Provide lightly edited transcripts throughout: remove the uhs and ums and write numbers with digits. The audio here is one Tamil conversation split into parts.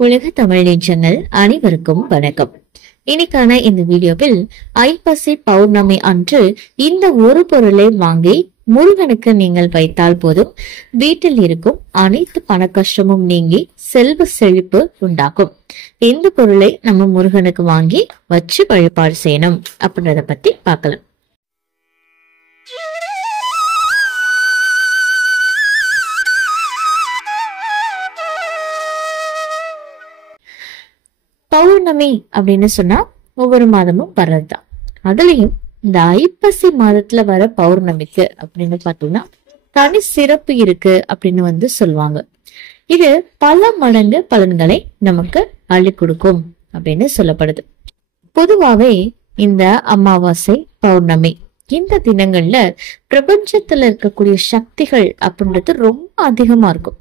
உலக தமிழ் நெஞ்சங்கள் அனைவருக்கும் வணக்கம். இன்னைக்கான இந்த வீடியோவில் ஐப்பசி பௌர்ணமி அன்று இந்த ஒரு பொருளை வாங்கி முருகனுக்கு நீங்கள் வைத்தால் போதும், வீட்டில் இருக்கும் அனைத்து பண கஷ்டமும் நீங்கி செல்வ செழிப்பு உண்டாகும். இந்த பொருளை நம்ம முருகனுக்கு வாங்கி வச்சு வழிபாடு செய்யணும் அப்படின்றத பத்தி பார்க்கலாம். பௌர்ணமி அப்படின்னு சொன்னா ஒவ்வொரு மாதமும் வர்றதுதான். அதுலயும் இந்த ஐப்பசி மாதத்துல வர பௌர்ணமிக்கு அப்படின்னு பாத்தீங்கன்னா தனி சிறப்பு இருக்கு அப்படின்னு சொல்லுவாங்க. இது பல மடங்கு பலன்களை நமக்கு அள்ளி கொடுக்கும் அப்படின்னு சொல்லப்படுது. பொதுவாவே இந்த அமாவாசை பௌர்ணமி இந்த தினங்கள்ல பிரபஞ்சத்துல இருக்கக்கூடிய சக்திகள் அப்படின்றது ரொம்ப அதிகமா இருக்கும்.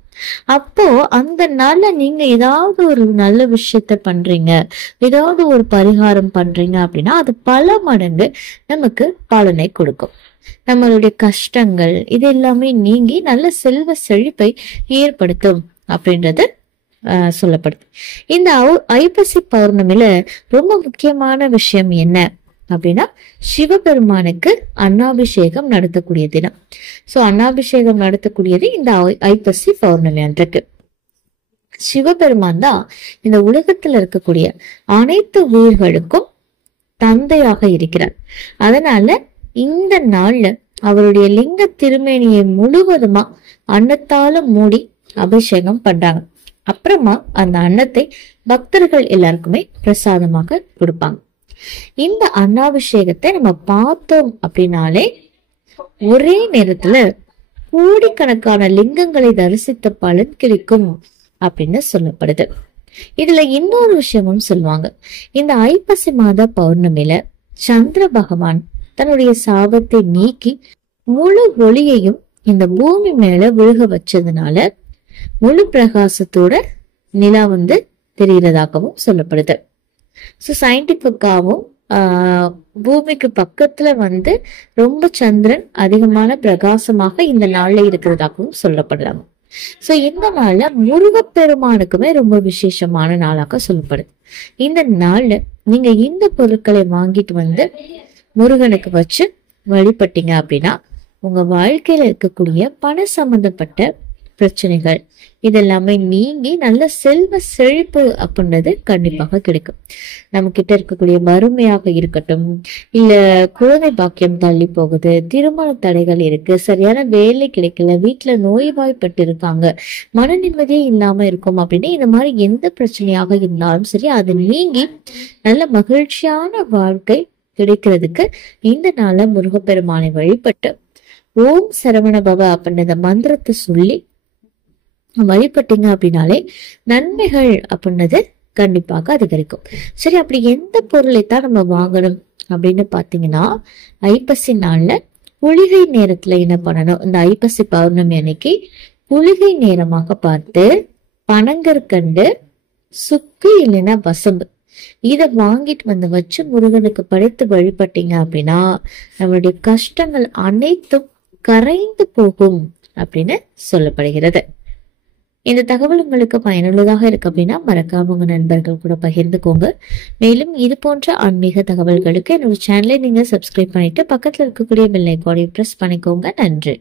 அப்போ அந்த நாள்ல நீங்க ஏதாவது ஒரு நல்ல விஷயத்த பண்றீங்க, ஏதாவது ஒரு பரிகாரம் பண்றீங்க அப்படின்னா அது பல மடங்கு நமக்கு பலனை கொடுக்கும். நம்மளுடைய கஷ்டங்கள் இது எல்லாமே நீங்கி நல்ல செல்வ செழிப்பை ஏற்படுத்தும் அப்படின்றது சொல்லப்படுது. இந்த ஐப்பசி பௌர்ணமியில ரொம்ப முக்கியமான விஷயம் என்ன அப்படின்னா, சிவபெருமானுக்கு அன்னாபிஷேகம் நடத்தக்கூடிய தினம். சோ அன்னாபிஷேகம் நடத்தக்கூடியது இந்த ஐப்பசி பௌர்ணமி அன்றைக்கு. சிவபெருமான் தான் இந்த உலகத்துல இருக்கக்கூடிய அனைத்து உயிர்களுக்கும் தந்தையாக இருக்கிறார். அதனால இந்த நாள்ல அவருடைய லிங்க திருமேனியை முழுவதுமா அன்னத்தால மூடி அபிஷேகம் பண்றாங்க. அப்புறமா அந்த அன்னத்தை பக்தர்கள் எல்லாருக்குமே பிரசாதமாக கொடுப்பாங்க. இந்த அன்னாபிஷேகத்தை நம்ம பார்த்தோம் அப்படின்னாலே ஒரே நேரத்துல கோடிக்கணக்கான லிங்கங்களை தரிசித்த பலன் கிடைக்கும் அப்படின்னு சொல்லப்படுது. இதுல இன்னொரு விஷயமும் சொல்லுவாங்க. இந்த ஐப்பசி மாத பௌர்ணமியில சந்திர பகவான் தன்னுடைய சாபத்தை நீக்கி முழு ஒளியையும் இந்த பூமி மேல விழுக வச்சதுனால முழு பிரகாசத்தோட நிலா தெரிகிறதாகவும் சொல்லப்படுது. ஸோ சயின்டிபிக்காவும் பூமிக்கு பக்கத்துல ரொம்ப சந்திரன் அதிகமான பிரகாசமாக இந்த நாள்ல இருக்கிறதாகவும் சொல்லப்படுறாங்க. சோ இந்த நாள்ல முருகப்பெருமானுக்குமே ரொம்ப விசேஷமான நாளாக சொல்லப்படுது. இந்த நாள்ல நீங்க இந்த பொருட்களை வாங்கிட்டு முருகனுக்கு வச்சு வழிபட்டீங்க அப்படின்னா உங்க வாழ்க்கையில இருக்கக்கூடிய பண சம்பந்தப்பட்ட பிரச்சனைகள் இதெல்லாமே நீங்கி நல்ல செல்வ செழிப்பு அப்படின்றது கண்டிப்பாக கிடைக்கும். நம்ம கிட்ட இருக்கக்கூடிய வறுமையாக இருக்கட்டும், இல்ல குழந்தை பாக்கியம் தள்ளி போகுது, திருமண தடைகள் இருக்கு, சரியான வேலை கிடைக்கல, வீட்டுல நோய்வாய்ப்பட்டு இருக்காங்க, மன நிம்மதியே இல்லாம இருக்கும் அப்படின்னு இந்த மாதிரி எந்த பிரச்சனையாக இருந்தாலும் சரி அது நீங்கி நல்ல மகிழ்ச்சியான வாழ்க்கை கிடைக்கிறதுக்கு இந்த நாள முருகப்பெருமானை வழிபட்டு ஓம் சரவண பவ அப்படின்ற மந்திரத்தை சொல்லி வழிபட்டீங்க அப்படின்னாலே நன்மைகள் அப்படின்றது கண்டிப்பாக அதிகரிக்கும். சரி, அப்படி எந்த பொருளை தான் நம்ம வாங்கணும் அப்படின்னு பாத்தீங்கன்னா, ஐப்பசி நாள்ல குளிகை நேரத்துல என்ன பண்ணணும், இந்த ஐப்பசி பௌர்ணமி அன்னைக்கு குளிகை நேரமாக பார்த்து பனங்கற்கண்டு, சுக்கு இல்லைன்னா வசம்பு இத வாங்கிட்டு வச்சு முருகனுக்கு படைத்து வழிபட்டீங்க அப்படின்னா நம்மளுடைய கஷ்டங்கள் அனைத்தும் கரைந்து போகும் அப்படின்னு சொல்லப்படுகிறது. இந்த தகவல் உங்களுக்கு பயனுள்ளதாக இருக்கு அப்படின்னா மறக்காம உங்க நண்பர்கள் கூட பகிர்ந்துக்கோங்க. மேலும் இது போன்ற ஆன்மீக தகவல்களுக்கு என்னோட சேனலை நீங்க சப்ஸ்கிரைப் பண்ணிட்டு பக்கத்துல இருக்கக்கூடிய பெல் ஐகானை பிரஸ் பண்ணிக்கோங்க. நன்றி.